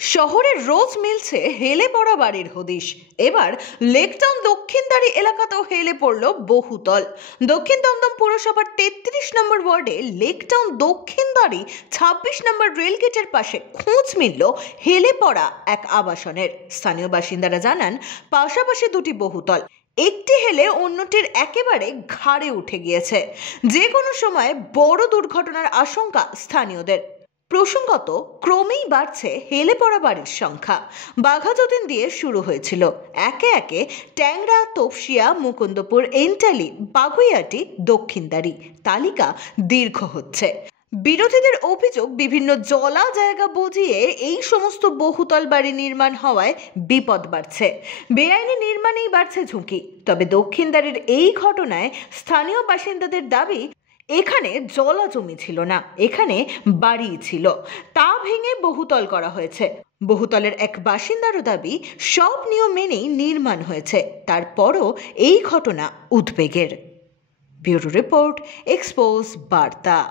শহরে রোজ মিলছে হেলে পড়া বাড়ির হদিশ। এবার লেকটাউন দক্ষিণদারি এলাকাতেও হেলে পড়ল বহুতল। দক্ষিণ দমদম পুরসভার ৩৩ নম্বর ওয়ার্ডে লেকটাউন দক্ষিণদারি ২৬ নম্বর রেলগেটের পাশে খোঁজ মিলল হেলে পড়া এক আবাসনের। স্থানীয় বাসিন্দারা জানান, পাশাপাশি দুটি বহুতল, একটি হেলে অন্যটির একেবারে ঘাড়ে উঠে গিয়েছে। যে কোনো সময় বড় দুর্ঘটনার আশঙ্কা স্থানীয়দের। প্রসঙ্গত, ক্রমেই বাড়ছে হেলে পড়া বাড়ির সংখ্যা। বাঘাযতীন দিয়ে শুরু হয়েছিল, একে একে ট্যাংরা, তপসিয়া, মুকুন্দপুর, এন্টালি, বাগুইয়াটি, দক্ষিণদারি, তালিকা দীর্ঘ হচ্ছে। বিরোধীদের অভিযোগ, বিভিন্ন জলা জায়গা বুঝিয়ে এই সমস্ত বহুতল বাড়ি নির্মাণ হওয়ায় বিপদ বাড়ছে, বেআইনি নির্মাণেই বাড়ছে ঝুঁকি। তবে দক্ষিণদারির এই ঘটনায় স্থানীয় বাসিন্দাদের দাবি, এখানে জলা জমি ছিল না, এখানে বাড়ি ছিল, তা ভেঙে বহুতল করা হয়েছে। বহুতলের এক বাসিন্দারও দাবি, সব নিয়ম মেনেই নির্মাণ হয়েছে, তারপরও এই ঘটনা উদ্বেগের। ব্যুরো রিপোর্ট, এক্সপোজ বার্তা।